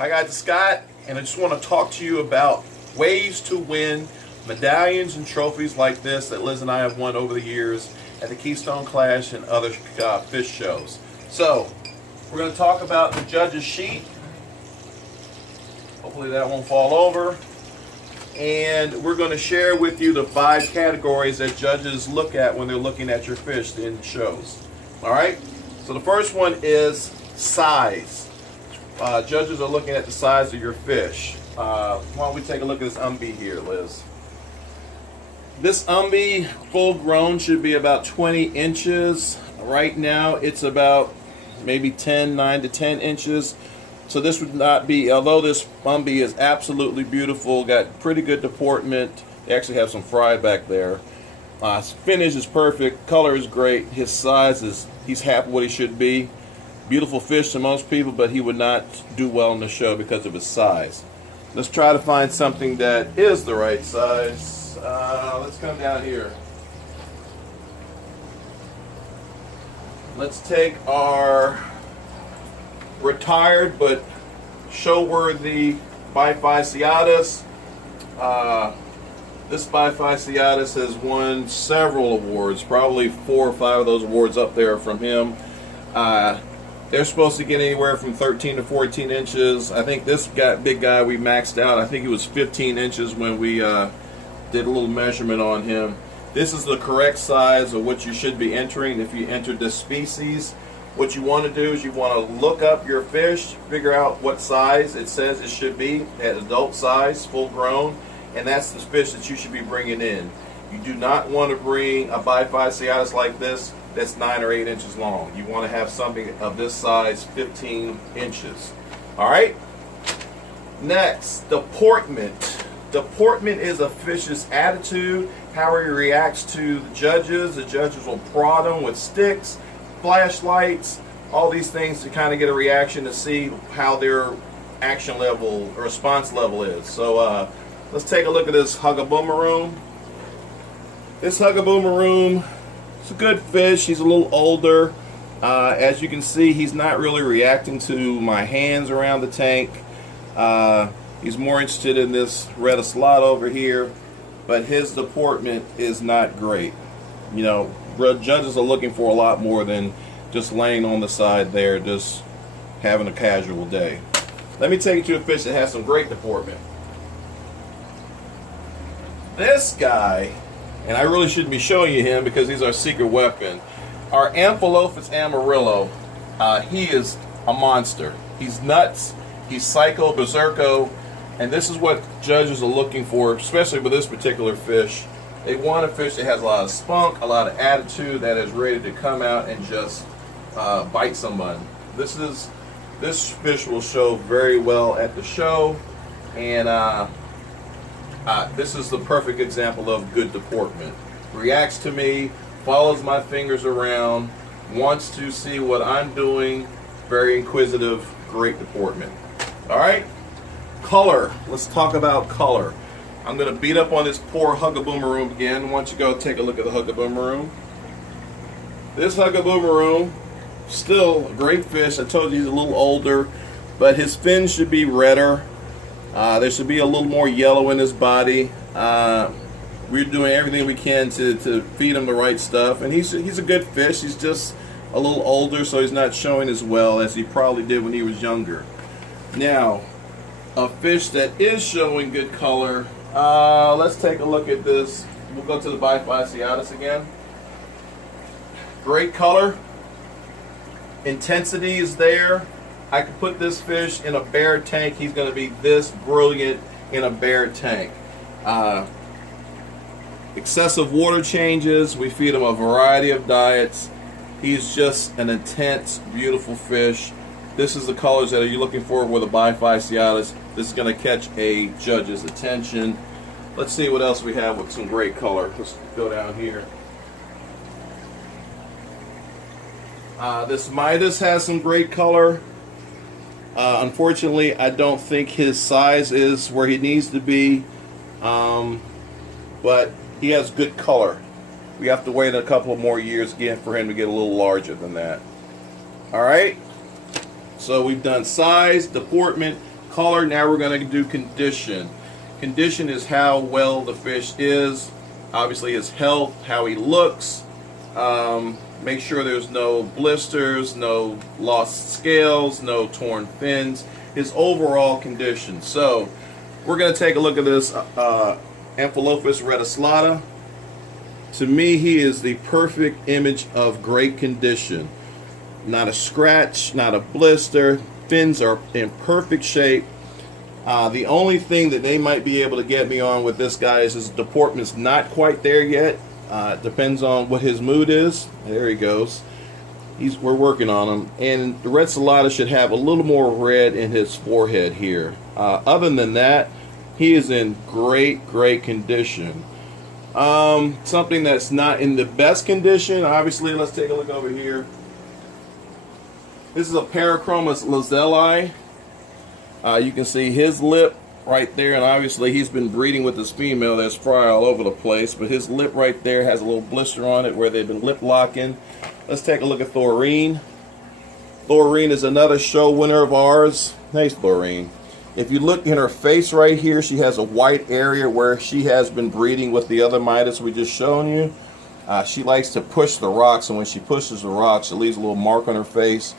Hi guys, it's Scott, and I just want to talk to you about ways to win medallions and trophies like this that Liz and I have won over the years at the Keystone Clash and other fish shows. So, we're going to talk about the judges sheet. Hopefully that won't fall over. And we're going to share with you the 5 categories that judges look at when they're looking at your fish in shows. Alright? So the first one is size. Judges are looking at the size of your fish. Why don't we take a look at this umbi here, Liz? This umbi, full grown, should be about 20 inches. Right now it's about maybe 9 to 10 inches. So this would not be, although this umbi is absolutely beautiful, got pretty good deportment. They actually have some fry back there. Finish is perfect, color is great. His size is, he's happy what he should be. Beautiful fish to most people, but he would not do well in the show because of his size. Let's try to find something that is the right size. Let's come down here. Let's take our retired but show-worthy Bifasciatus. This Bifasciatus has won several awards, probably 4 or 5 of those awards up there from him. They're supposed to get anywhere from 13 to 14 inches. I think this big guy we maxed out, I think he was 15 inches when we did a little measurement on him. This is the correct size of what you should be entering if you entered this species. What you want to do is you want to look up your fish, figure out what size it says it should be, at adult size, full grown, and that's the fish that you should be bringing in. You do not want to bring a Bifasciatus like this that's 9 or 8 inches long. You want to have something of this size, 15 inches. Alright? Next, deportment. Deportment is a fish's attitude, how he reacts to the judges. The judges will prod him with sticks, flashlights, all these things to kind of get a reaction to see how their action level or response level is. So let's take a look at this Hugaboomaroon. This Hugaboomaroon, it's a good fish. He's a little older. As you can see, he's not really reacting to my hands around the tank. He's more interested in this red slot over here, but his deportment is not great. You know, judges are looking for a lot more than just laying on the side there, just having a casual day. Let me take you to a fish that has some great deportment. This guy, and I really shouldn't be showing you him because he's our secret weapon. Our Amphilophus amarillo, he is a monster. He's nuts, he's psycho, berserko, and this is what judges are looking for, especially with this particular fish. They want a fish that has a lot of spunk, a lot of attitude, that is ready to come out and just bite someone. This fish will show very well at the show, and this is the perfect example of good deportment. Reacts to me, follows my fingers around, wants to see what I'm doing, very inquisitive, great deportment. Alright? Color. Let's talk about color. I'm going to beat up on this poor Hugaboomaroon again. Why don't you go take a look at the Hugaboomaroon. This Hugaboomaroon, still a great fish. I told you he's a little older, but his fins should be redder. There should be a little more yellow in his body. We're doing everything we can to feed him the right stuff, and he's a good fish. He's just a little older, so he's not showing as well as he probably did when he was younger. Now, a fish that is showing good color, let's take a look at this. We'll go to the Bifasciatus again. Great color. Intensity is there. I could put this fish in a bare tank. He's going to be this brilliant in a bare tank. Excessive water changes. We feed him a variety of diets. He's just an intense, beautiful fish. This is the colors that you're looking for with a Bifasciatus. This is going to catch a judge's attention. Let's see what else we have with some great color. Let's go down here. This Midas has some great color. Unfortunately, I don't think his size is where he needs to be, but he has good color. We have to wait a couple more years again for him to get a little larger than that. All right. So we've done size, deportment, color. Now we're going to do condition. Condition is how well the fish is, obviously his health, how he looks. Make sure there's no blisters, no lost scales, no torn fins, his overall condition. So we're going to take a look at this Amphilophus reticulata. To me, he is the perfect image of great condition. Not a scratch, not a blister. Fins are in perfect shape. The only thing that they might be able to get me on with this guy is his deportment's not quite there yet. It depends on what his mood is. There he goes. We're working on him. And the reticulata should have a little more red in his forehead here. Other than that, he is in great condition. Something that's not in the best condition, obviously, let's take a look over here. This is a Parachromis lazelli. You can see his lip right there, and obviously he's been breeding with this female. There's fry all over the place, but his lip right there has a little blister on it where they've been lip locking. Let's take a look at Thorine. Thorine is another show winner of ours. Nice Thorine. If you look in her face right here, she has a white area where she has been breeding with the other Midas we just shown you. She likes to push the rocks, and when she pushes the rocks, it leaves a little mark on her face.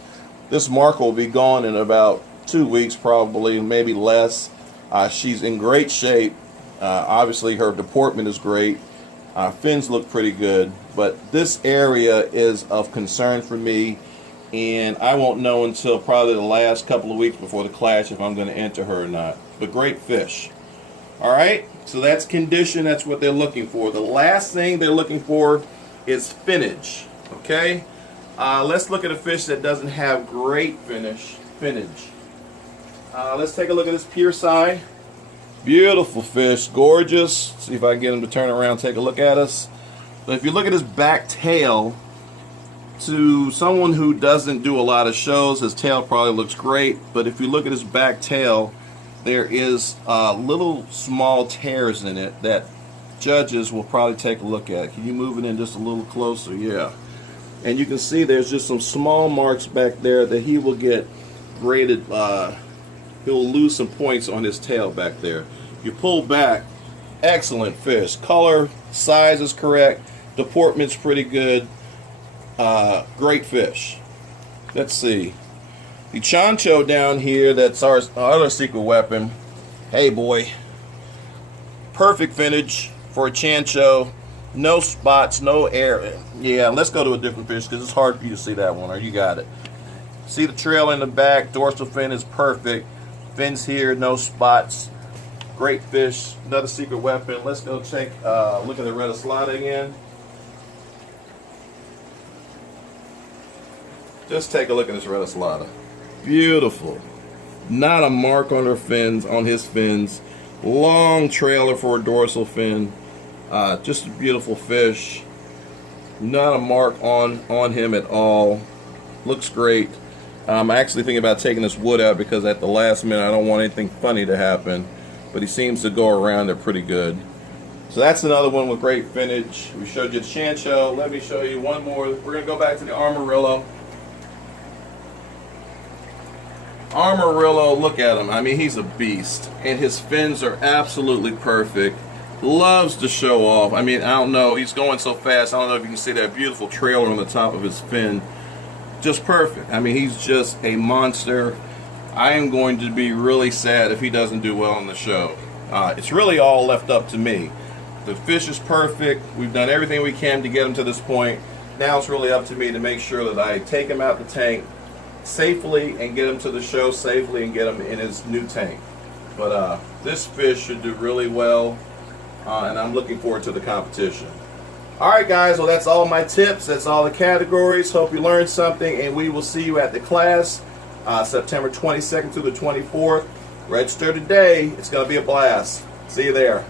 This mark will be gone in about 2 weeks, probably, maybe less. She's in great shape. Obviously, her deportment is great. Fins look pretty good, but this area is of concern for me, and I won't know until probably the last couple of weeks before the clash if I'm going to enter her or not. But great fish. All right, so that's condition. That's what they're looking for. The last thing they're looking for is finnage. Okay, let's look at a fish that doesn't have great finnage. Let's take a look at this Pierci. Beautiful fish, gorgeous. See if I can get him to turn around, take a look at us. But if you look at his back tail, to someone who doesn't do a lot of shows, his tail probably looks great. But if you look at his back tail, there is little small tears in it that judges will probably take a look at. Can you move it in just a little closer? Yeah. And you can see there's just some small marks back there that he will get graded. He'll lose some points on his tail back there. You pull back, excellent fish. Color, size is correct. Deportment's pretty good. Great fish. Let's see. The Chancho down here, that's our other secret weapon. Hey boy. Perfect finnage for a Chancho. No spots, no air. Yeah, let's go to a different fish because it's hard for you to see that one, or you got it. See the trail in the back, dorsal fin is perfect. Fins here, no spots. Great fish, another secret weapon. Let's go take a look at the reticulata again. Just take a look at this reticulata. Beautiful. Not a mark on her fins, on his fins. Long trailer for a dorsal fin. Just a beautiful fish. Not a mark on him at all. Looks great. I'm actually thinking about taking this wood out because at the last minute I don't want anything funny to happen. But he seems to go around it pretty good. So that's another one with great finnage. We showed you the Chancho. Let me show you one more. We're going to go back to the Armadillo. Armadillo, look at him. I mean, he's a beast. And his fins are absolutely perfect. Loves to show off. I mean, I don't know. He's going so fast. I don't know if you can see that beautiful trailer on the top of his fin. Just perfect. I mean, he's just a monster. I am going to be really sad if he doesn't do well on the show. It's really all left up to me. The fish is perfect. We've done everything we can to get him to this point. Now it's really up to me to make sure that I take him out the tank safely and get him to the show safely and get him in his new tank. But this fish should do really well, and I'm looking forward to the competition. Alright guys, well that's all my tips, that's all the categories. Hope you learned something, and we will see you at the class September 22nd through the 24th. Register today, it's going to be a blast. See you there.